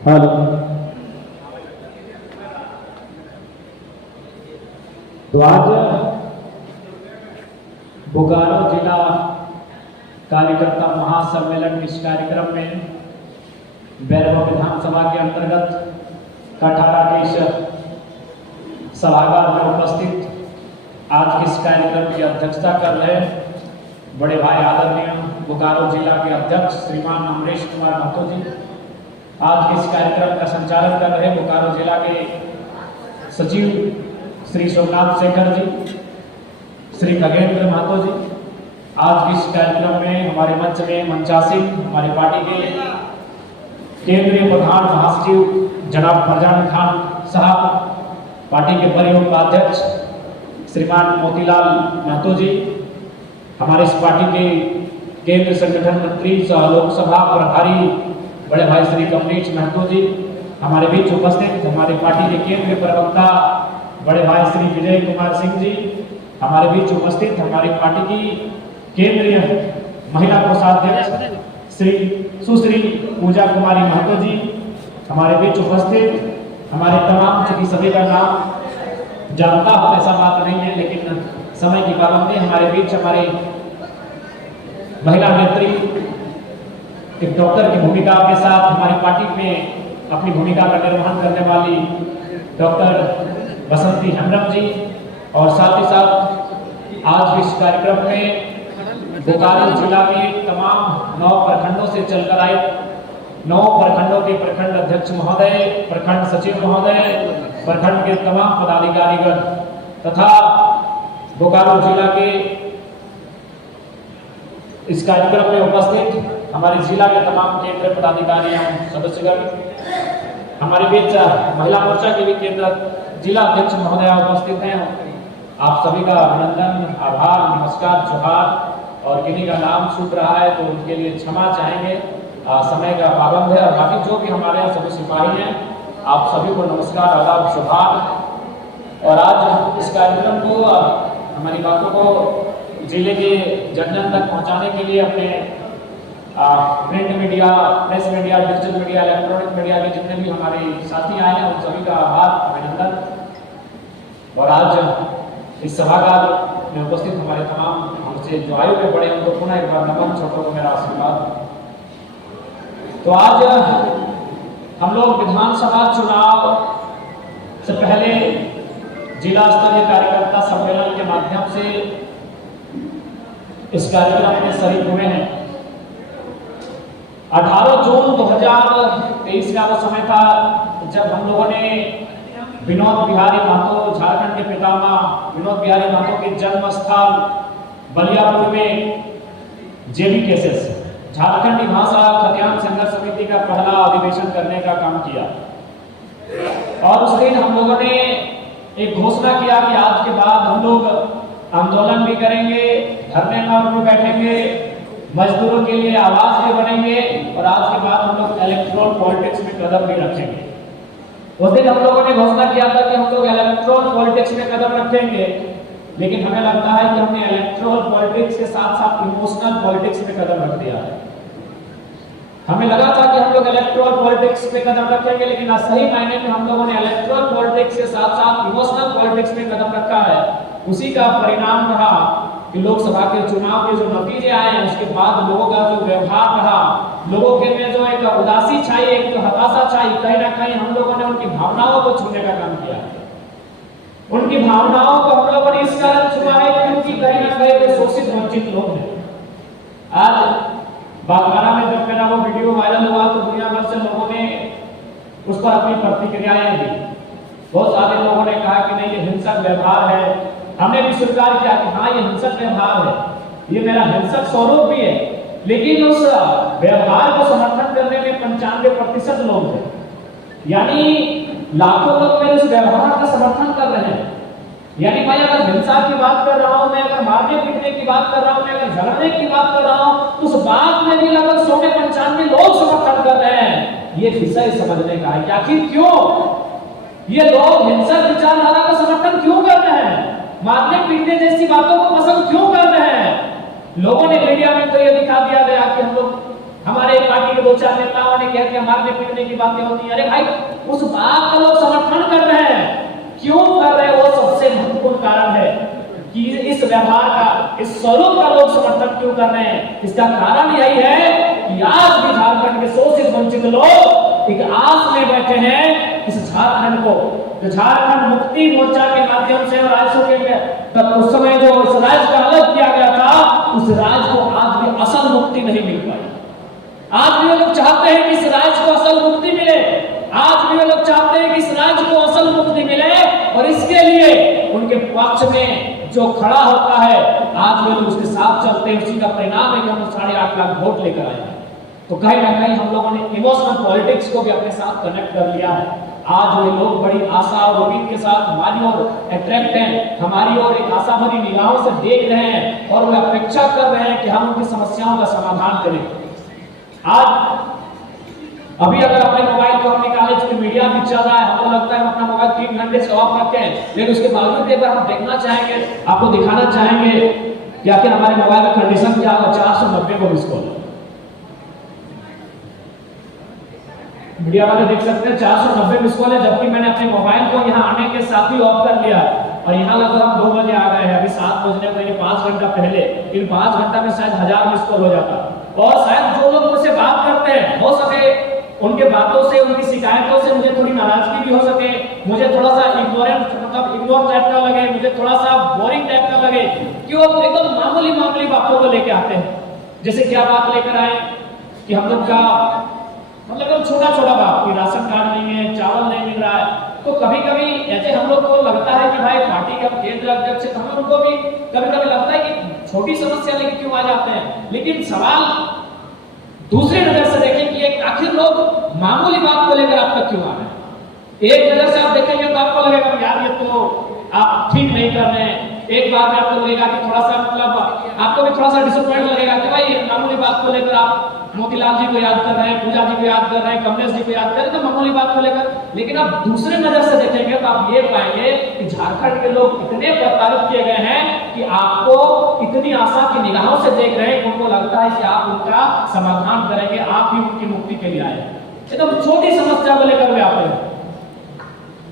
Hello. तो आज बोकारो जिला कार्यकर्ता महासम्मेलन इस कार्यक्रम में बैरवा विधानसभा के अंतर्गत कठारा के इस सभागार में उपस्थित आज के इस कार्यक्रम की अध्यक्षता कर रहे बड़े भाई आदरणीय बोकारो जिला के अध्यक्ष श्रीमान अमरीश कुमार महतो जी, आज के इस कार्यक्रम का संचालन कर रहे बोकारो जिला के सचिव श्री सोमनाथ शेखर जी, श्री खगेंद्र महतो जी, आज के इस कार्यक्रम में हमारे मंच में मंचासीन हमारी पार्टी के केंद्रीय प्रधान महासचिव जनाब फरजान खान साहब, पार्टी के बड़े उपाध्यक्ष श्रीमान मोतीलाल महतो जी, हमारे इस पार्टी के केंद्र संगठन मंत्री सह लोकसभा प्रभारी बड़े भाई श्री कमलेश महतो जी, हमारे बीच उपस्थित हमारे पार्टी के केंद्रीय प्रवक्ता बड़े भाई श्री विजय कुमार सिंह जी, हमारे बीच उपस्थित हमारी पार्टी की केंद्रीय महिला कोषाध्यक्ष श्री सुश्री पूजा कुमारी महतो जी, हमारे बीच उपस्थित हमारे तमाम, चूंकि सभी का नाम जानता हूं ऐसा बात नहीं है, लेकिन समय की पाबंदी, हमारे बीच हमारे महिला नेत्री एक डॉक्टर की भूमिका के साथ हमारी पार्टी में अपनी भूमिका का निर्वहन करने वाली डॉक्टर बसंती हेम्ब्रम जी, और साथ ही साथ आज के इस कार्यक्रम में बोकारो जिला के तमाम 9 प्रखंडों से चलकर आए 9 प्रखंडों के प्रखंड अध्यक्ष महोदय, प्रखंड सचिव महोदय, प्रखंड के तमाम पदाधिकारीगण तथा बोकारो जिला के इस कार्यक्रम में उपस्थित हमारे जिला के तमाम केंद्र पदाधिकारी एवं सदस्यगण, हमारे बीच महिला मोर्चा के भी केंद्र जिला अध्यक्ष महोदय उपस्थित हैं। आप सभी का अभिनंदन, आभार, नमस्कार, जोहार, और किन्हीं का नाम छूट रहा है तो उनके लिए क्षमा चाहेंगे, समय का पाबंद है। और बाकी जो भी हमारे यहाँ सभी सिपाही हैं, आप सभी को नमस्कार, आदाब, जोहार। और आज इस कार्यक्रम को, हमारी बातों को जिले के जन जन तक पहुँचाने के लिए अपने print media, press media, digital media, electronic media के जितने भी हमारे साथी आए हैं उन सभी का आभार, अभिनंदन। और आज इस सभागार में उपस्थित हमारे तमाम हमसे जो आयु में बड़े उनको पुनः एक बार नमन, छोटों को मेरा आशीर्वाद। तो आज हम लोग विधानसभा चुनाव से पहले जिला स्तरीय कार्यकर्ता सम्मेलन के माध्यम से इस कार्यक्रम में शरीक हुए हैं। 18 जून 2023 का वो समय था जब हम लोगों ने विनोद बिहारी महतो, झारखंड के पितामह विनोद बिहारी महतो के जन्म स्थल बलियापुर में जेबी केसेस झारखंडी भाषा खतियान संघर्ष समिति का पहला अधिवेशन करने का काम किया। और उस दिन हम लोगों ने एक घोषणा किया कि आज के बाद हम लोग आंदोलन भी करेंगे, धरने में भी बैठेंगे, मजदूरों के लिए आवाज भी बनेंगे, और आज के बाद हम लोग इलेक्ट्रॉल पॉलिटिक्स में कदम भी रखेंगे। उस दिन हम लोगों ने घोषणा किया था कि हम लोग इलेक्ट्रॉल पॉलिटिक्स में कदम रखेंगे, लेकिन हमें लगता है कि हमने इलेक्ट्रॉल पॉलिटिक्स के साथ साथ इमोशनल पॉलिटिक्स में कदम रख दिया है। हमें लगा था कि हम लोग इलेक्ट्रॉल पॉलिटिक्स में कदम रखेंगे, लेकिन सही मायने में हम लोगों ने इलेक्ट्रॉल पॉलिटिक्स के साथ साथ इमोशनल पॉलिटिक्स में कदम रखा है। उसी का परिणाम रहा कि लोकसभा के चुनाव के जो नतीजे आए हैं, उसके बाद लोगों का जो व्यवहार रहा, लोगों के में जो एक उदासी छाई, एक जो हताशा छाई, कहीं ना कहीं हम लोगों ने उनकी भावनाओं को छूने का काम किया। उनकी भावनाओं को हम लोगों ने इस कारण छुआ है क्योंकि कहीं ना कहीं वे शोषित वंचित लोग हैं। आज बागबारा में जब मेरा वो वीडियो वायरल हुआ तो दुनिया भर से लोगों ने उस पर अपनी प्रतिक्रियाएं दी। बहुत सारे लोगों ने कहा कि नहीं, ये हिंसक व्यवहार है। हमने भी स्वीकार किया कि हाँ, ये हिंसक व्यवहार है, ये मेरा हिंसक स्वरूप भी है, लेकिन उस व्यवहार को समर्थन करने में 95% लोग थे। यानी लाखों लोग मेरे उस व्यवहार का समर्थन कर रहे हैं। यानी मैं अगर हिंसा की बात कर रहा हूं, मैं अगर मारने पीटने की बात कर रहा हूं, मैं अगर झगड़ने की बात कर रहा हूं, तो उस बात में भी लगभग 100 में 95 लोग समर्थन कर रहे हैं। ये विषय समझने का है कि आखिर क्यों ये लोग हिंसक विचारधारा का समर्थन क्यों कर रहे हैं, मारने पीटने जैसी बातों को पसंद क्यों कर रहे हैं। लोगों ने मीडिया में तो ये दिखा दिया गया कि हम लोग हमारे पार्टी के 2-4 नेताओं ने कहा कि हमारे पीटने की बातें होती हैं। अरे भाई, उस बात का लोग समर्थन कर रहे हैं, क्यों कर रहे हैं? वो सबसे महत्वपूर्ण कारण है कि इस व्यवहार का, इस स्वरूप का लोग समर्थन क्यों कर रहे हैं। इसका कारण यही है कि आज भी झारखंड के शोषित वंचित लोग एक आस में बैठे हैं इस झारखंड को, जो झारखंड मुक्ति मोर्चा के माध्यम से और राज्यों के तब उस समय जो इस राज्य का अलग किया गया था, उस राज्य को आज भी असल मुक्ति नहीं मिल पाई। आज भी लोग चाहते हैं कि इस राज्य को असल मुक्ति मिले, आज भी लोग चाहते हैं कि इस राज्य को असल मुक्ति मिले, और इसके लिए उनके पक्ष में जो खड़ा होता है, आज भी लोग उसके साथ चलते हैं। उसी का परिणाम है कि हम 8.5 लाख वोट लेकर आए हैं। तो कहीं ना कहीं हम लोगों ने इमोशनल पॉलिटिक्स को भी अपने साथ कनेक्ट कर लिया है। आज वे लोग बड़ी आशा और उम्मीद के साथ हमारी ओर अट्रैक्ट हैं, हमारी ओर एक आशा भरी निगाहों से देख रहे हैं, और वे अपेक्षा कर रहे हैं कि हम उनकी समस्याओं का समाधान करें। आज अभी अगर अपने मोबाइल को हम निकाले, चूंकि मीडिया भी चल रहा है, हमको लगता है हम अपना मोबाइल 3 घंटे से ऑफ रखते हैं, लेकिन उसके बावजूद एक बार हम देखना चाहेंगे, आपको दिखाना चाहेंगे कि आखिर हमारे मोबाइल का कंडीशन क्या होगा। 490 को मिस कॉल, मीडिया वाले देख सकते हैं 490 मिस कॉल है, जबकि मैंने अपने मोबाइल को यहाँ आने के साथ ही ऑफ कर लिया है। और यहाँ लगभग हम 2 बजे आ गए हैं, अभी 7 बजने को 5 घंटा पहले, इन 5 घंटा में शायद 1000 मिस कॉल हो जाता। और शायद जो लोग मुझसे बात करते हैं, हो सके उनके बातों से, उनकी शिकायतों से मुझे थोड़ी नाराजगी भी हो सके, मुझे थोड़ा सा इग्नोरेंट, मतलब इग्नोर टाइप का लगे, मुझे थोड़ा सा बोरिंग टाइप का लगे कि वो एकदम मामूली बातों को लेके आते हैं। जैसे क्या बात लेकर आए कि हम लोग का मतलब छोटा बात कि राशन कार्ड नहीं है, चावल नहीं मिल रहा है। तो कभी कभी ऐसे हम लोग को लगता है कि भाई पार्टी के हम केंद्र अध्यक्ष हैं, हम उनको भी कभी कभी लगता है कि छोटी समस्या लेके क्यों आ जाते हैं। लेकिन सवाल दूसरी नजर से देखें कि एक आखिर लोग मामूली बात को लेकर आप तक क्यों आ रहे हैं। एक नजर से आप देखेंगे तो आपको लगेगा यार ये तो आप ठीक नहीं कर रहे हैं। एक बार में आपको लगेगा कि थोड़ा सा मतलब आपको भी थोड़ा सा डिसअपॉइंट लगेगा कि भाई मामूली बात को लेकर आप मोतीलाल जी को याद कर रहे हैं, पूजा जी को याद कर रहे हैं, कमलेश जी को याद कर रहे हैं, तो मामूली बात को लेकर। लेकिन आप दूसरे नजर से देखेंगे तो आप ये पाएंगे कि झारखंड के लोग इतने प्रताड़ित किए गए हैं कि आपको इतनी आशा की निगाहों से देख रहे हैं, उनको लगता है कि आप उनका समाधान करेंगे, आप भी उनकी मुक्ति के लिए आए। एकदम छोटी समस्या को लेकर वे आते हैं।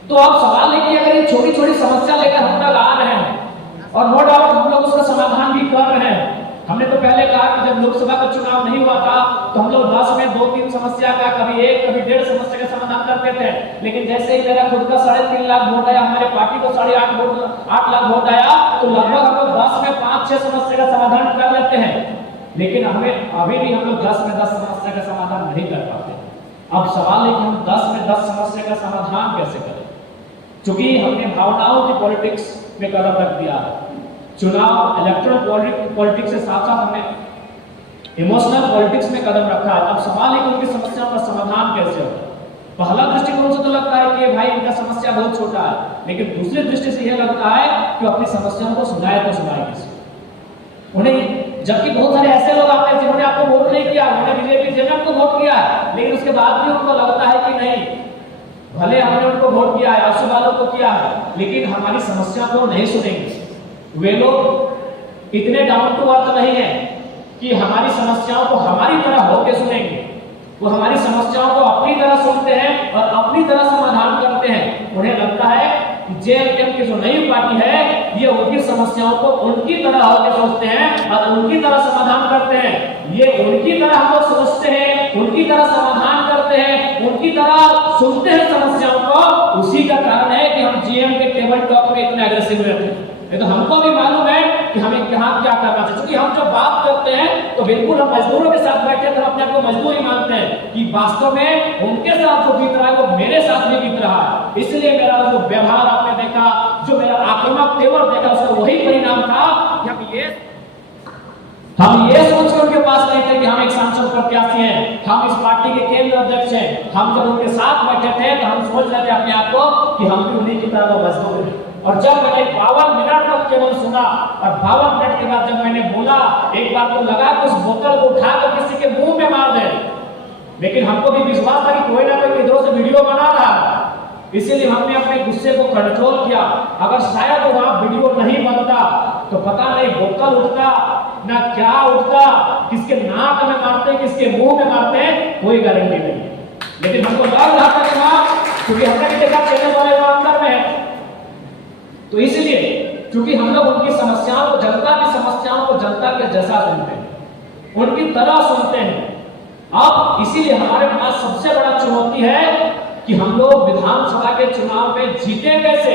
तो आप सवाल है कि अगर ये छोटी छोटी समस्या लेकर हम तक आ रहे हैं और नो डाउट हम लोग उसका समाधान भी कर रहे हैं। हमने तो पहले कहा कि जब लोकसभा का चुनाव नहीं हुआ था तो हम लोग 10 में 2-3 समस्या का, कभी 1 कभी 1.5 समस्या का समाधान करते थे। लेकिन जैसे ही मेरा खुद का 3.5 लाख वोट आया, हमारे पार्टी को 8 लाख वोट आया, तो लगभग हम लोग 10 में 5-6 समस्या का समाधान कर लेते हैं। लेकिन हमें अभी भी हम लोग 10 में 10 समस्या का समाधान नहीं कर पाते। अब सवाल है कि हम 10 में 10 समस्या का समाधान कैसे करें, क्योंकि हमने भावनाओं की पॉलिटिक्स में कदम रख दिया है। चुनाव इलेक्ट्रल पॉलिटिक्स से साथ साथ हमने इमोशनल पॉलिटिक्स में कदम रखा है। अब सवाल है कि उनकी समस्याओं का समाधान कैसे होगा। पहला दृष्टिकोण से तो लगता है कि भाई इनका समस्या बहुत छोटा है, लेकिन दूसरी दृष्टि से यह लगता है कि अपनी समस्याओं को सुनाए तो सुनाए किसी उन्हें। जबकि बहुत सारे ऐसे लोग आते हैं जिन्होंने आपको वोट नहीं किया, उन्होंने बीजेपी जेएमएम को वोट किया, लेकिन उसके बाद भी उनको लगता है कि नहीं, भले हमने उनको वोट किया है, आसू वालों को किया है, लेकिन हमारी समस्या को नहीं सुनेंगे। वे लोग इतने डाउन टू अर्थ नहीं है कि हमारी समस्याओं को हमारी तरह होकर सुनेंगे। वो हमारी समस्याओं को अपनी तरह सुनते हैं और अपनी तरह समाधान करते हैं। उन्हें लगता है कि जेएमएम की जो नई पार्टी है ये उनकी समस्याओं को उनकी तरह होकर सोचते हैं और उनकी तरह समाधान करते हैं। ये उनकी तरह हम लोग सोचते हैं, उनकी तरह समाधान करते हैं, उनकी तरह सुनते हैं समस्याओं को। उसी का कारण है कि हम जीएम के टेबल टॉक में इतने एग्रेसिव रहते हैं। तो हमको भी मालूम है कि हमें यहाँ क्या करना चाहिए, क्योंकि हम जब बात करते हैं तो बिल्कुल हम मजदूरों के साथ बैठे तो अपने आप को मजदूर ही मानते हैं कि वास्तव में उनके साथ जो बीत रहा है वो मेरे साथ भी बीत रहा है। इसलिए मेरा जो व्यवहार आपने देखा, जो मेरा आक्रामक तेवर देखा, उसका वही परिणाम था कि हम ये सोच कर उनके पास नहीं थे कि हम एक सांसद प्रत्याशी हैं, हम इस पार्टी के केंद्र अध्यक्ष हैं। हम जब उनके साथ बैठे थे तो हम सोच रहे थे अपने आप को कि हम भी उन्हीं की तरह मजदूर हैं। और जब मैंने 52 मिनट तक केवल सुना और 52 मिनट के बाद जब मैंने बोला, एक बार तो लगा कि उस बोतल को उठाकर किसी के मुंह में मार दे, लेकिन हमको भी विश्वास था कि कोई ना कोई इधरों से वीडियो बना रहा है, इसीलिए हमने अपने गुस्से को कंट्रोल किया। अगर शायद वहां वीडियो नहीं बनता तो पता नहीं बोतल उठता ना क्या उठता, किसके नाक में मारते हैं, किसके मुंह में मारते हैं, कोई गारंटी नहीं। लेकिन हमको लग रहा था क्योंकि हमने भी देखा चैनल वाले अंदर में है, तो इसलिए क्योंकि हम लोग उनकी समस्याओं को, जनता की समस्याओं को जनता के जैसा सुनते हैं, उनकी तरह सुनते हैं। अब इसीलिए हमारे पास सबसे बड़ा चुनौती है कि हम लोग विधानसभा के चुनाव में जीते कैसे।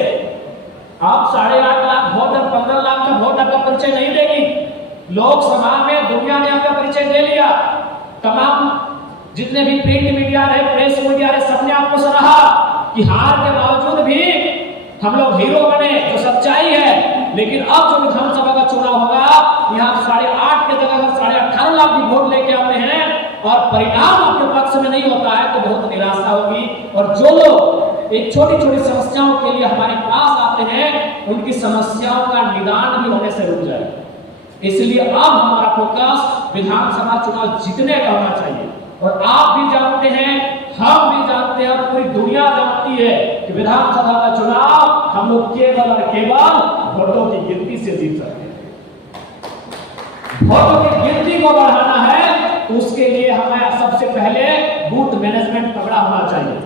आप 8.5 लाख वोट और 15 लाख का वोट आपका परिचय नहीं देगी। लोकसभा में दुनिया ने आपका परिचय दे लिया, तमाम जितने भी प्रिंट मीडिया रहे, प्रेस मीडिया रहे, सबने आपको सराहा कि हार के बावजूद भी हम लोग हीरो बने, जो सच्चाई है। लेकिन अब जो विधानसभा का चुनाव होगा, यहाँ 8.5 के जगह 18.5 लाख भी वोट लेके आते हैं और परिणाम आपके पक्ष में नहीं होता है, तो बहुत निराशा होगी। और जो लोग एक छोटी छोटी समस्याओं के लिए हमारे पास आते हैं, उनकी समस्याओं का निदान भी होने से रुक जाए। इसलिए अब हमारा फोकस विधानसभा चुनाव जीतने का होना चाहिए। और आप भी जानते हैं, हम भी जानते हैं, पूरी दुनिया जानती है कि विधानसभा का चुनाव हम लोग केवल और केवल वोटों की गिनती से जीत सकते हैं। वोटों की गिनती को बढ़ाना है तो उसके लिए हमें सबसे पहले बूथ मैनेजमेंट तगड़ा होना चाहिए।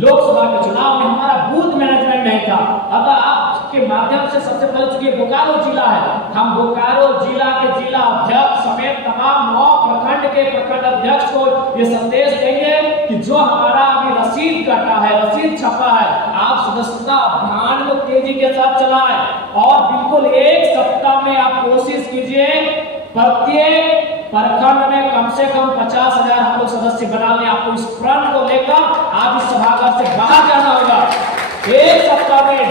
लोकसभा के चुनाव में हमारा बूथ मैनेजमेंट नहीं था। अब आपके माध्यम से सबसे पहले, चूंकि बोकारो जिला है, हम बोकारो जिला के जिला अध्यक्ष समेत तमाम 9 प्रखंड के प्रखंड अध्यक्ष को ये संदेश देंगे कि जो हमारा अभी रसीद कटा है, रसीद छपा है, आप सदस्यता अभियान को तेजी के साथ चलाएं और बिल्कुल 1 सप्ताह में आप कोशिश कीजिए प्रत्येक प्रखंड में कम से कम 50,000 हम लोग सदस्य बना लें। आपको इस फ्रंट को लेकर आज इस सभागार से बाहर जाना होगा। 1 सप्ताह में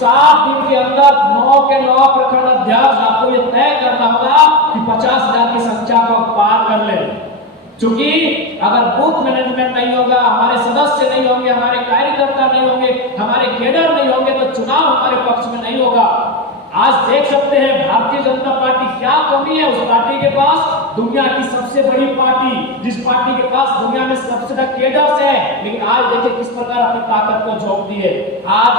7 दिन के अंदर 9 के 9 प्रखंड अध्यक्ष आपको ये तय करना होगा कि 50,000 की संख्या को पार कर ले। क्योंकि अगर बूथ मैनेजमेंट नहीं होगा, हमारे सदस्य नहीं होंगे, हमारे कार्यकर्ता नहीं होंगे, हमारे कैडर नहीं होंगे, तो चुनाव हमारे पक्ष में नहीं होगा। आज देख सकते हैं भारतीय जनता पार्टी क्या कमी है। उस पार्टी के पास दुनिया की सबसे बड़ी पार्टी, जिस पार्टी के पास दुनिया में सबसे ज्यादा कैडर्स है, लेकिन आज देखिए किस प्रकार अपनी ताकत को झोंक दी है। आज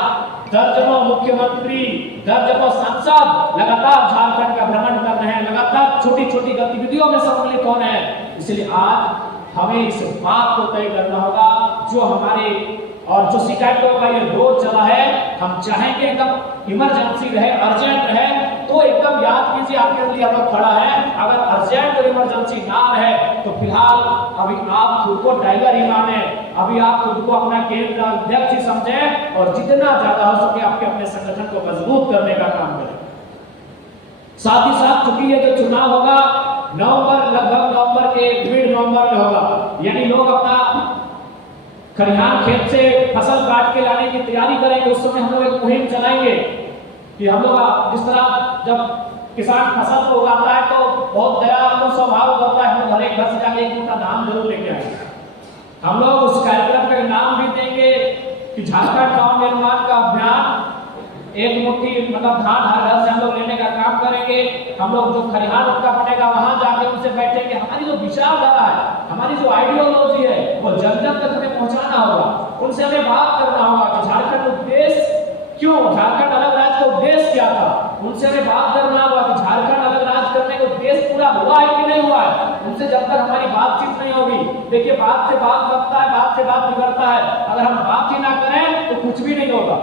दर्जनों मुख्यमंत्री, दर्जनों सांसद लगातार झारखंड का भ्रमण कर रहे हैं, लगातार छोटी छोटी गतिविधियों में सम्मिलित हो रहे हैं। इसलिए आज हमें इस बात को तय करना होगा, जो हमारे और जो शिकायतों का ये दौर चला है, हम चाहेंगे एकदम इमरजेंसी रहे, अर्जेंट रहे, तो एकदम याद कीजिए आपके लिए हम लोग खड़ा है। अगर अर्जेंट और इमरजेंसी ना रहे तो फिलहाल अभी आप खुद को टाइगर ही माने, अभी आप खुद को अपना केंद्र अध्यक्ष ही समझें और जितना ज्यादा हो सके आपके अपने संगठन को मजबूत करने का काम करें। साथ ही साथ चूंकि ये जो चुनाव होगा नवंबर, लगभग नवंबर के मिड नवंबर में होगा, यानी लोग अपना खलिहान खेत से फसल काट के लाने की तैयारी करेंगे। उस समय हम लोग एक मुहिम चलाएंगे कि हम लोग जिस तरह जब किसान फसल को उगाता है तो बहुत दयालु स्वभाव होता है, हम लोग हर एक घर से जाके एक मोटा धान जरूर लेके आएंगे। हम लोग उस कार्यक्रम का नाम भी देंगे कि झारखंड गांव निर्माण का अभियान, एक मुट्ठी मतलब धान हर घर से हम लोग लेने का काम करेंगे। हम लोग जो खलिहान उनका बनेगा वहां जाके उनसे बैठेंगे। हमारी जो विचारधारा है, हमारी जो आइडियोलॉजी है, वो जन जन तक हमें पहुंचाना होगा। उनसे हमें बात करना होगा कि झारखंड उद्देश्य क्यों, झारखंड अलग राज्य का उद्देश्य क्या था। उनसे हमें बात करना होगा कि झारखंड अलग राज्य करने का उद्देश्य पूरा हुआ है कि नहीं हुआ है। उनसे जब तक हमारी बातचीत नहीं होगी, देखिए बात से बात बनता है, बात से बात बिगड़ता है। अगर हम बात ही ना करें तो कुछ भी नहीं होगा,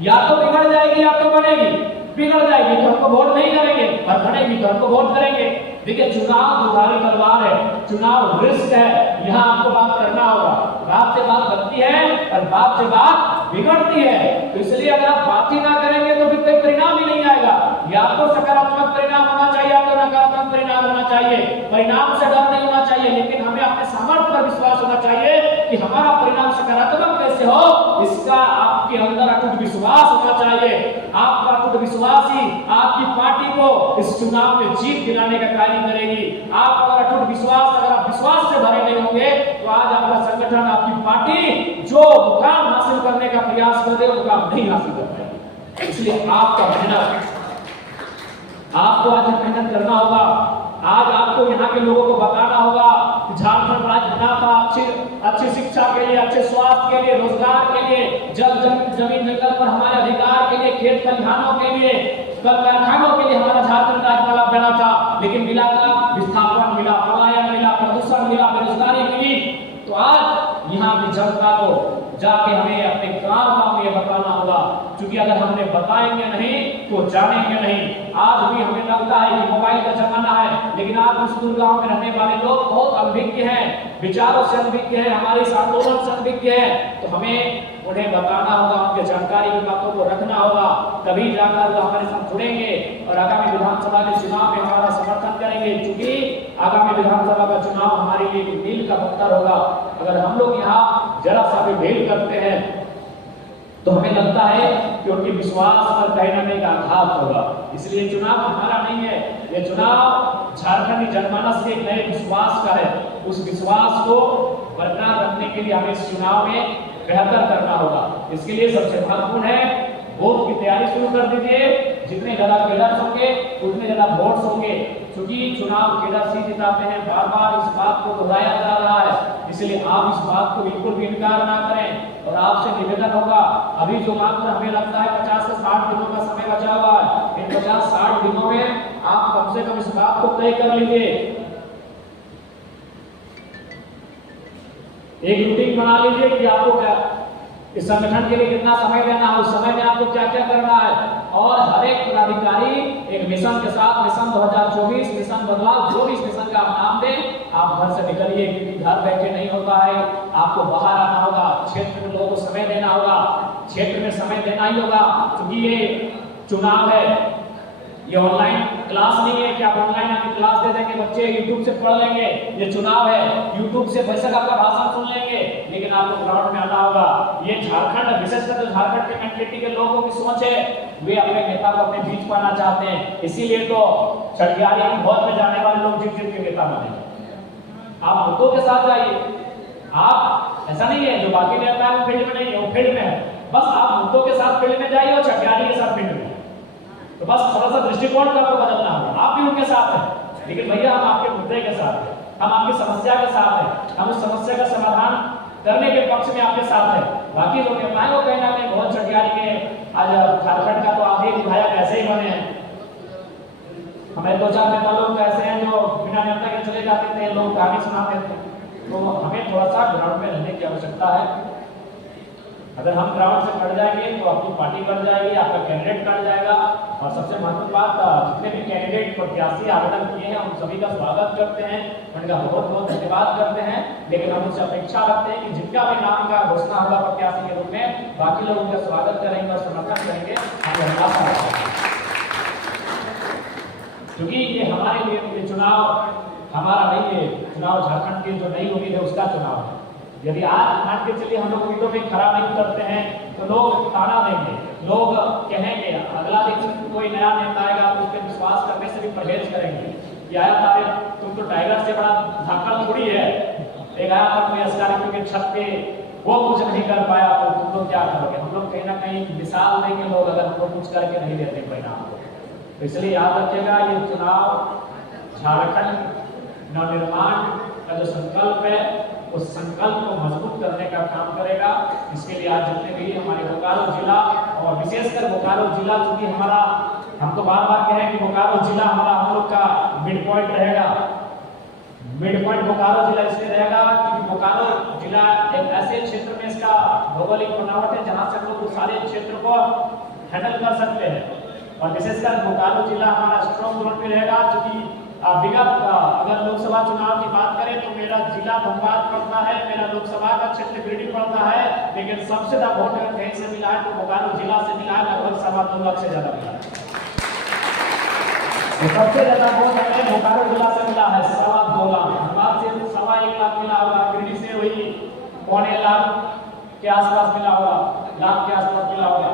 या तो बिगड़ जाएगी या तो बनेगी। बिगड़ जाएगी तो हमको वोट नहीं करेंगे और बनेगी तो हमको वोट करेंगे। देखिए चुनाव दुधारी तलवार है, चुनाव रिस्क है, यहाँ आपको बात करना होगा। बात से बात बनती है और बात से बात बिगड़ती है, तो इसलिए अगर आप बात ही ना करेंगे तो फिर कोई परिणाम ही नहीं आएगा। या तो सकारात्मक परिणाम होना चाहिए या तो नकारात्मक परिणाम होना चाहिए। परिणाम से डर नहीं होना चाहिए, लेकिन हमें अपने सामर्थ्य पर विश्वास होना चाहिए कि हमारा परिणाम सकारात्मक कैसे हो, इसका आपके अंदर अटूट विश्वास होना चाहिए। आपका अटूट विश्वास ही आपकी पार्टी को इस चुनाव में जीत दिलाने का कार्य करेगी। आप अगर अटूट विश्वास, अगर आप विश्वास से भरे नहीं होंगे तो आज आपका संगठन, आपकी पार्टी जो मुकाम हासिल करने का प्रयास कर रहे हो मुकाम नहीं हासिल कर पाएगी। इसलिए आपका मेहनत, आपको आज मेहनत करना होगा। आज आपको यहाँ के लोगों को बताना होगा कि झारखंड राज्य बना था अच्छी शिक्षा के लिए, अच्छे स्वास्थ्य के लिए, रोजगार के लिए, जमीन जंगल पर हमारे अधिकार के लिए, खेत खलिहानों के लिए, कल कारखानों के लिए हमारा झारखंड राज्य बना था। लेकिन मिला जनता को जाके हमें अपने काम में बताना होगा, क्योंकि अगर हमने बताएंगे नहीं तो जानेंगे नहीं। आज भी हमें लगता है कि मोबाइल का जमाना है, लेकिन आज उस दूर गांव में रहने वाले लोग बहुत अनभिज्ञ हैं, विचारों से अनभिज्ञ हैं, हमारे इस आंदोलन से अनभिज्ञ हैं। तो हमें उन्हें बताना होगा, उनके जानकारी की बातों को रखना होगा, तभी जाकर वो हमारे साथ जुड़ेंगे और आगामी विधानसभा के चुनाव में हमारा समर्थन करेंगे। क्योंकि आगामी विधानसभा का चुनाव हमारे लिए मील का पत्थर होगा। अगर हम लोग यहाँ जरा सा भी भेद करते हैं तो हमें लगता है कि उनके विश्वास पर कहीं न कहीं आघात होगा। इसलिए चुनाव हमारा नहीं है, ये चुनाव झारखंडी जनमानस के नए विश्वास का है। उस विश्वास को बरकरार रखने के लिए हमें इस चुनाव में बेहतर करना होगा। इसके लिए सबसे महत्वपूर्ण है वोट की तैयारी शुरू कर दीजिए। जितने ज्यादा कैडर्स होंगे उतने ज्यादा वोट्स होंगे, क्योंकि चुनाव कैडर्स ही जिताते हैं। बार बार इस बात को दोहराया जा रहा है, इसलिए आप इस बात को बिल्कुल भी इनकार ना करें। और आपसे निवेदन होगा, अभी जो मात्र हमें लगता है 50 से 60 दिनों का समय बचा हुआ है, इन 50-60 दिनों में आप कम से कम इस बात को तय कर लीजिए, एक रूटीन बना लीजिए कि आपको क्या इस संगठन के लिए कितना समय देना है, उस समय में आपको क्या क्या करना है। और हर एक पदाधिकारी एक मिशन के साथ, मिशन 2024, मिशन बदलाव, जो भी इस मिशन का आप नाम दें, आप घर से निकलिए, क्योंकि घर बैठे नहीं होता है, आपको बाहर आना होगा, क्षेत्र में लोगों को समय देना होगा, क्षेत्र में समय देना ही होगा। क्योंकि ये चुनाव है, ये ऑनलाइन क्लास नहीं है कि आप ऑनलाइन आके क्लास दे देंगे, बच्चे यूट्यूब से पढ़ लेंगे। ये चुनाव है, यूट्यूब से बेशक आपका भाषण सुन लेंगे, लेकिन आपको ग्राउंड में आना होगा। ये झारखंड, विशेषकर जो झारखंड के मेंटेलिटी के लोगों की सोच है, वे अपने नेता को अपने बीच पाना चाहते हैं। इसीलिए तो छठियारी में बहुत में जाने वाले लोग जीत जीत के नेता बने। आप मुद्दों के साथ जाइए, आप ऐसा नहीं है जो बाकी नेता है वो फील्ड में नहीं है, वो फील्ड में है, बस आप मुद्दों के साथ फील्ड में जाइए और छठियारी के साथ फील्ड में। तो बस थोड़ा सा दृष्टिकोण का आपको बदलना होगा। आप भी उनके साथ हैं, लेकिन भैया हम आपके मुद्दे के साथ हैं, हम आपकी समस्या के साथ हैं, हम उस समस्या का समाधान करने के पक्ष में आपके साथ हैं। बाकी लोग नेताएं वो कहना नहीं, बहुत छठियारी के आज झारखंड का तो आधे विधायक ऐसे ही बने हैं। हमें 2-4 नेता लोग ऐसे हैं जो बिना नेता के चले जाते थे, लोग कहानी सुनाते थे। तो हमें थोड़ा सा ग्राउंड में रहने की आवश्यकता है। अगर हम ग्राउंड से कट जाएंगे तो आपकी पार्टी कट जाएगी, आपका कैंडिडेट कट जाएगा। और सबसे महत्वपूर्ण बात, जितने भी कैंडिडेट प्रत्याशी आवेदन किए हैं उन सभी का स्वागत करते हैं, उनका बहुत बहुत धन्यवाद करते हैं। लेकिन हम उनसे अपेक्षा रखते हैं कि जिनका भी नाम का घोषणा होगा प्रत्याशी के रूप में, बाकी लोग उनका स्वागत करेंगे और समर्थन करेंगे। क्योंकि ये हमारे लिए चुनाव हमारा नहीं है, चुनाव झारखंड की जो नई उम्मीद है उसका चुनाव है। यदि आज मान के चलिए हम लोग मीटों में खड़ा नहीं करते हैं तो लोग ताना देंगे, लोग कहेंगे, अगला दिन कोई नया नेता आएगा तो उस पर विश्वास करने से भी परहेज करेंगे। ये आया था, तुम तो टाइगर से बड़ा धाकड़ थोड़ी है, एक आया था कोई अस्कारियों के छत पे, वो कुछ नहीं कर पाया तो तुम लोग क्या करोगे। हम लोग कहीं ना कहीं मिसाल देंगे लोग, अगर हम लोग कुछ करके नहीं देते परिणाम को। तो इसलिए याद रखिएगा, ये चुनाव झारखंड नवनिर्माण का जो संकल्प है उस संकल्प को मजबूत करने का काम करेगा। इसके लिए आज जितने भी हमारे बोकारो जिला और विशेषकर बोकारो जिला, चूंकि हमारा, हम तो बार बार कहें कि बोकारो जिला हमारा हम लोग का मिड पॉइंट रहेगा। मिड पॉइंट बोकारो जिला इसलिए रहेगा क्योंकि बोकारो जिला एक ऐसे क्षेत्र में इसका भौगोलिक बनावट है जहां से हम लोग सारे क्षेत्र को हैंडल कर सकते हैं। और विशेषकर बोकारो जिला हमारा स्ट्रॉन्ग जोन में रहेगा, क्योंकि विगत अगर लोकसभा चुनाव की बात करें तो मेरा जिला धनबाद पड़ता है, मेरा लोकसभा का क्षेत्र गिरिडीह पड़ता है, लेकिन सबसे ज्यादा वोट अगर कहीं से मिला है तो बोकारो जिला से मिला है, लगभग 2.25 लाख से ज्यादा मिला है। सबसे ज्यादा वोट हमें बोकारो जिला से मिला है, 2.25 लाख। धनबाद से 1.25 लाख मिला होगा, गिरिडीह से वही 1.25 लाख के आसपास मिला होगा, लाख के आसपास मिला होगा।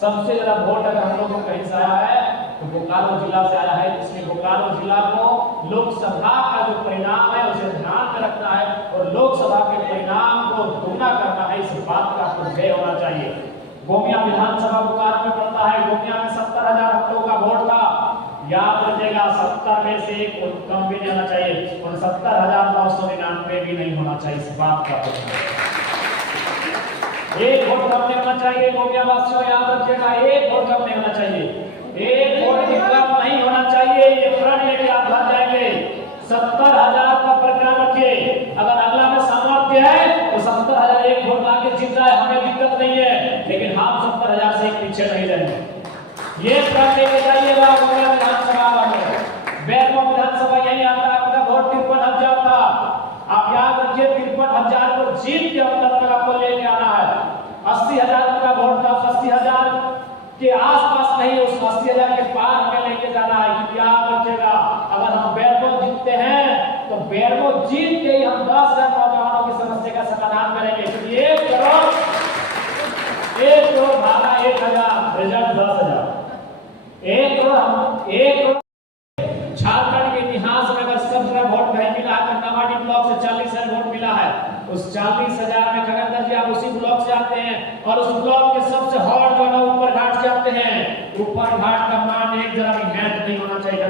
सबसे ज्यादा वोट अगर हम लोग को कहीं से आया है तो बोकारो जिला से आया है। इसलिए बोकारो जिला को लोकसभा का जो परिणाम है उसे ध्यान में रखना है और लोकसभा के परिणाम को दोगुना करना है, इस बात का आपको ध्येय होना चाहिए। गोमिया विधानसभा बोकारो में पड़ता है, गोमिया में 70,000 हम लोगों का वोट था। याद रखिएगा, 70 में से एक कम भी नहीं होना चाहिए और 70,999 भी नहीं होना चाहिए, इस बात का एक वोट कम नहीं होना चाहिए। गोमिया वासियों याद रखिएगा, एक वोट कम नहीं होना चाहिए, एक वोट भी कम नहीं होना चाहिए। ये प्रण लेके आप भर जाएंगे। 70,000 का प्रचार रखिए, अगर अगला में सामर्थ्य है तो 70,000 एक वोट आके जीत रहा है, हमें दिक्कत नहीं है, लेकिन हम 70,000 से पीछे नहीं रहेंगे। ये प्रण लेके जाइएगा। विधानसभा वाले बैरवा विधानसभा यही आता है, आपका वोट 53,000 था। आप याद रखिए 53,000 को जीत के अंदर तक आपको लेके आना है। 80,000 का वोट था, 80,000 के आसपास नहीं, उस 80,000 के पार हमें लेके जाना है। याद रखिएगा, अगर हम बैरवा जीतते हैं तो बैरवा जीत के ही हम 10,000 नौजवानों की समस्या का समाधान करेंगे। 1 करोड़ भागा 1,000, रिजल्ट 10,000। 1 करोड़ झारखंड के इतिहास में अगर सबसे वोट नहीं मिला है, नवाडी ब्लॉक से 40,000 वोट मिला है। उस 40,000 में खगेंद्र जी आप उसी ब्लॉक से आते हैं, और उस ब्लॉक के सबसे हॉट जो है ऊपर घाट से आते हैं। ऊपर घाट का मान एक जरा भी हैंड नहीं होना चाहिए।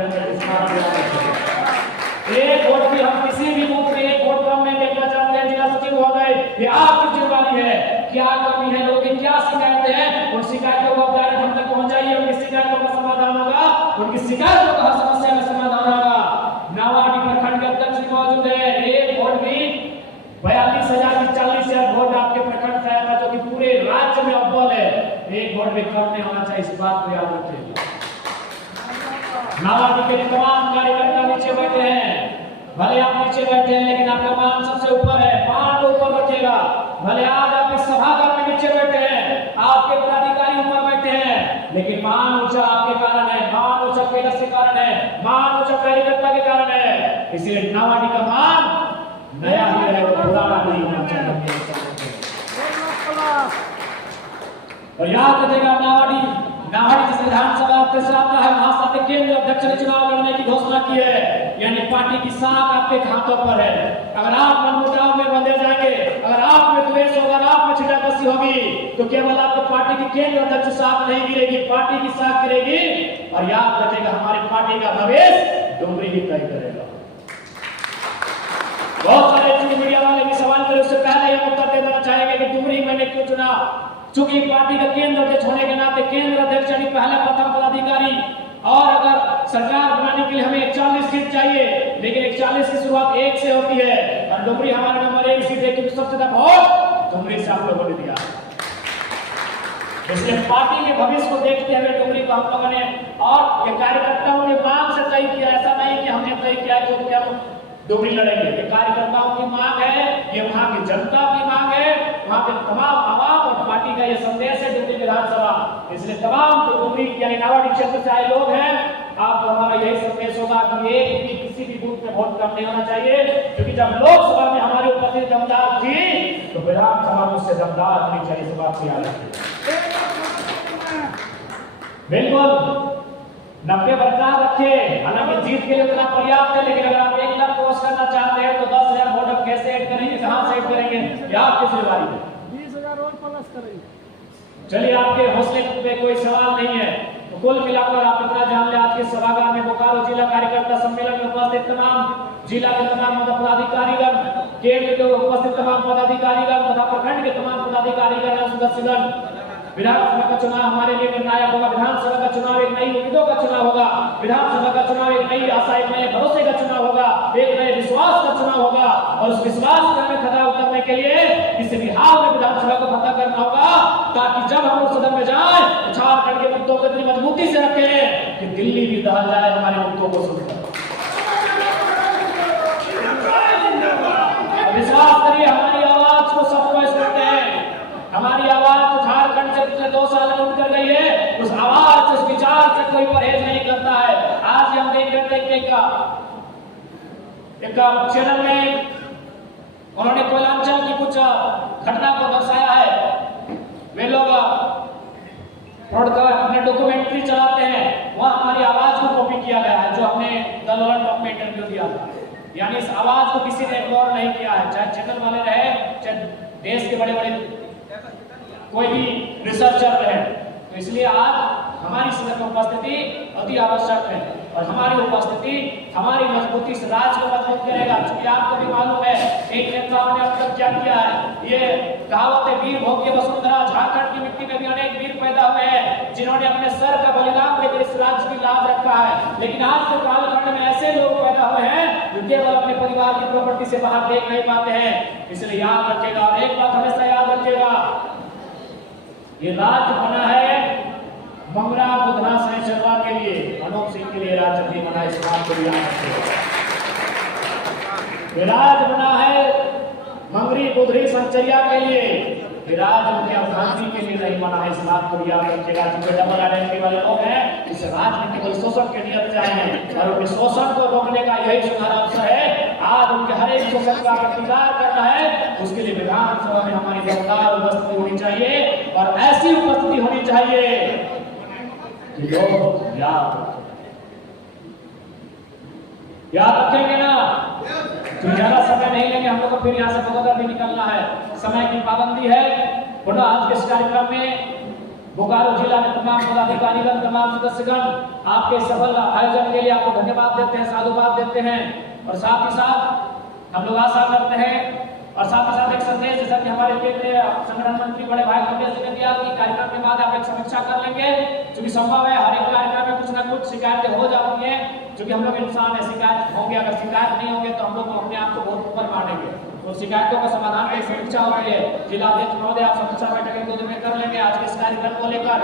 एक वोट भी हम किसी भी बूथ में एक वोट कम नहीं देखना चाहते हैं। जिला सचिव महोदय, ये आपकी जिम्मेदारी है। क्या कमी है, लोगों की क्या शिकायतें हैं, उन शिकायतों को अपने हम तक पहुंचाइए। उनकी शिकायतों का समाधान होगा, उनकी शिकायतों का हर समस्या का समाधान होगा। नवाडी प्रखंड के अध्यक्ष भी मौजूद है। एक वोट भी 42,000 की 40,000 वोट आपके प्रखंड से आया था, जो कि पूरे राज्य में अव्वल है। एक वोट भी कम नहीं होना चाहिए, इस बात को याद रखिएगा। नवाडी के तमाम कार्यकर्ता नीचे बैठे हैं, भले आप नीचे बैठे हैं लेकिन आपका मान सबसे ऊपर है। मान ऊपर रखिएगा। भले आज आप इस सभागार में नीचे बैठे हैं, आपके पदाधिकारी ऊपर बैठे हैं, लेकिन मान ऊंचा आपके कारण है, मान ऊंचा कैडर के कारण है, मान ऊंचा कार्यकर्ता के कारण है। इसलिए नवाडी का मान नया ही रहे, पुराना नहीं होना चाहिए। और याद रखिएगा, नवाडी जिस विधानसभा आपके सामने है, वहां से केंद्र अध्यक्ष ने चुनाव लड़ने की घोषणा की है। यानी पार्टी की साख आपके हाथों पर है। अगर आप मनमुटाव में बंधे जाएंगे, अगर आप में द्वेष होगा, आप में छिटाकसी होगी, तो केवल आपको पार्टी की केंद्र अध्यक्ष साख नहीं गिरेगी, पार्टी की साख गिरेगी। और याद रखिएगा, हमारी पार्टी का भविष्य डुमरी ही तय करेगा। बहुत सारे मीडिया वाले भी सवाल करे, उससे पहले हम उत्तर देना चाहेंगे कि डुमरी मैंने क्यों चुना। चूंकि पार्टी का केंद्र अध्यक्ष होने के नाते केंद्र अध्यक्ष यानी पहला प्रथम पदाधिकारी, और अगर सरकार बनाने के लिए हमें 41 सीट चाहिए, लेकिन 41 की शुरुआत 1 से होती है, और डुमरी हमारा नंबर 1 सीट है, क्योंकि सबसे ज्यादा वोट डुमरी से आप लोगों ने दिया। इसलिए पार्टी के भविष्य को देखते हुए डुमरी को हम लोगों ने और कार्यकर्ताओं ने मांग से तय किया। ऐसा नहीं कि हमने तय किया क्योंकि हम डुमरी लड़ेंगे। ये कार्यकर्ताओं की मांग है, ये वहां की जनता की मांग है, वहां के तमाम आवाम और पार्टी का ये संदेश है डुमरी विधानसभा। इसलिए तमाम जो डुमरी यानी नवाडी क्षेत्र से आए लोग हैं, आपको हमारा यही संदेश होगा कि एक भी किसी भी बूथ में वोट कम नहीं होना चाहिए, क्योंकि जब लोकसभा में हमारी उपस्थिति दमदार थी, तो विधानसभा में उससे दमदार होनी चाहिए। इस बात को याद रखिए। बिल्कुल 90 बरकरार रखे। हालांकि जीत के लिए उतना पर्याप्त है, लेकिन अगर आप 1 लाख क्रॉस करना चाहते हैं तो 10,000 वोट आप कैसे ऐड करेंगे, कहां से ऐड करेंगे, या आपकी जिम्मेदारी है। 20,000 और प्लस करेंगे। चलिए, आपके हौसले पे कोई सवाल नहीं है। तो कुल मिलाकर आप इतना जान ले, आज के सभागार में बोकारो जिला कार्यकर्ता सम्मेलन में उपस्थित तमाम जिला के तमाम पदाधिकारीगण, केंद्र के उपस्थित तमाम पदाधिकारीगण तथा प्रखंड के तमाम पदाधिकारीगण, सदस्यगण, विधानसभा का चुनाव हमारे लिए निर्णायक होगा। विधानसभा का चुनाव एक नई उम्मीदों का चुनाव होगा। विधानसभा का चुनाव एक नई आशा, एक नए भरोसे का चुनाव होगा, एक नए विश्वास का चुनाव होगा। और उस विश्वास का हमें खरा उतरने के लिए किसी भी हाल में विधानसभा को फतह करना होगा, ताकि जब हम लोग सदन में जाएं तो झारखंड के मुद्दों को इतनी मजबूती से रखें कि दिल्ली भी दहल जाए हमारे मुद्दों को सुनकर। विश्वास करिए, हमारी आवाज को सब कोई सुनते हैं। हमारी आवाज तो झारखंड से पिछले 2 साल में उठ कर गई है। उस आवाज, उस विचार से कोई परहेज नहीं करता है। आज हम देख रहे थे कि एक चैनल में उन्होंने कोयलांचल की कुछ घटना को दर्शाया है। वे लोग अपने डॉक्यूमेंट्री चलाते हैं, वहां हमारी आवाज को कॉपी किया गया है, जो हमने द लॉर्ड टॉप में इंटरव्यू दिया था। यानी इस आवाज को किसी ने इग्नोर नहीं किया है, चाहे चैनल वाले रहे, चाहे देश के बड़े बड़े कोई भी रिसर्चर रहे। तो इसलिए आज हमारी सदन में उपस्थिति अति आवश्यक है। और हमारी उपस्थिति हमारी मजबूती इस राज्य को मजबूत करेगा। क्योंकि आपको भी मालूम है एक नेताओं ने अब तक क्या किया है। ये कहावत है वीर भोग्य वसुंधरा, झारखंड की मिट्टी में भी अनेक वीर पैदा हुए हैं जिन्होंने अपने सर का बलिदान देकर इस राज्य की लाज रखा है। लेकिन आज के कालखंड में ऐसे लोग पैदा हुए हैं जो केवल अपने परिवार की प्रॉपर्टी से बाहर देख नहीं पाते हैं। इसलिए याद रखिएगा, एक बात हमेशा याद रखिएगा, ये राज्य बना है मंगरा बुधना सहिचरवा के लिए, अनूप सिंह के लिए राज्य नहीं बना। इस बात को याद रखिएगा। राज बना है मंगरी बुधरी संचरिया के लिए, राज उनके गांधी के लिए नहीं बना है। इस बात को याद रखिएगा। जो डबल आइडेंटिटी वाले लोग हैं इस राज्य में केवल शोषण के नियत से आए हैं और उनके शोषण को रोकने का यही सुधार अवसर है। आज उनके हर एक शोषण का प्रतिकार करना है, उसके लिए विधानसभा में हमारी दमदार उपस्थिति होनी चाहिए और ऐसी उपस्थिति होनी चाहिए लोग याद रखेंगे ना। तो ज्यादा समय नहीं लेंगे हम लोग को, फिर यहाँ से बगोदर भी निकलना है, समय की पाबंदी है। पुनः आज के इस कार्यक्रम में बोकारो जिला के तमाम पदाधिकारीगण, तमाम सदस्यगण आपके सफल आयोजन के लिए आपको धन्यवाद देते हैं, साधुवाद देते हैं। और साथ ही साथ हम लोग आशा करते हैं और साथ ही साथ एक संदेश, जैसा कि हमारे केंद्रीय संगठन मंत्री बड़े भाई कमलेश जी ने दिया कि कार्यक्रम के बाद आप एक समीक्षा कर लेंगे। क्योंकि संभव है हर एक कार्यक्रम में कुछ ना कुछ शिकायतें हो जाती हैं, क्योंकि हम लोग इंसान है, शिकायत होंगे, अगर शिकायत नहीं होंगे तो हम लोग अपने आप को बहुत ऊपर मानेंगे। तो शिकायतों का समाधान की समीक्षा होती है। जिलाध्यक्ष महोदय आप समीक्षा बैठक एक 2 दिन में कर लेंगे आज के इस कार्यक्रम को लेकर,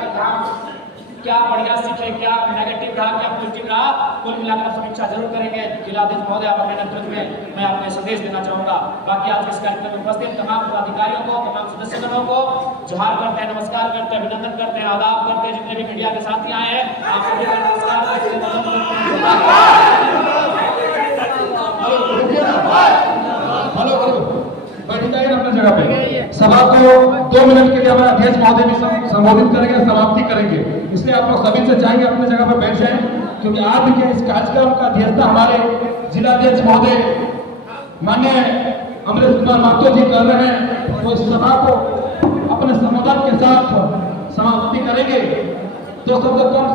क्या बढ़िया सीखे, क्या नेगेटिव रहा, क्या पॉजिटिव रहा, कुल मिलाकर समीक्षा जरूर करेंगे। जिलाध्यक्ष महोदय आप अपने नेतृत्व में मैं आपको संदेश देना चाहूंगा। बाकी आज के इस कार्यक्रम में उपस्थित तमाम पदाधिकारियों को, तमाम सदस्यगणों को जोहार करते हैं, नमस्कार करते हैं, अभिनंदन करते हैं, आदाब करते हैं। जितने भी मीडिया के साथी आए हैं आप सभी का नमस्कार करते हैं। बैठ जाइए अपनी जगह पे। सभा को 2 मिनट के लिए हमारे अध्यक्ष महोदय भी संबोधित करेंगे, समाप्ति करेंगे। इसलिए आप लोग सभी से चाहेंगे अपनी जगह पर बैठ जाएं, क्योंकि आज के इस कार्यक्रम का अध्यक्षता हमारे जिलाध्यक्ष महोदय माननीय अमरेश कुमार महतो जी कर रहे हैं। तो इस सभा को अपने संबोधन के साथ समाप्ति करेंगे। तो सबसे कम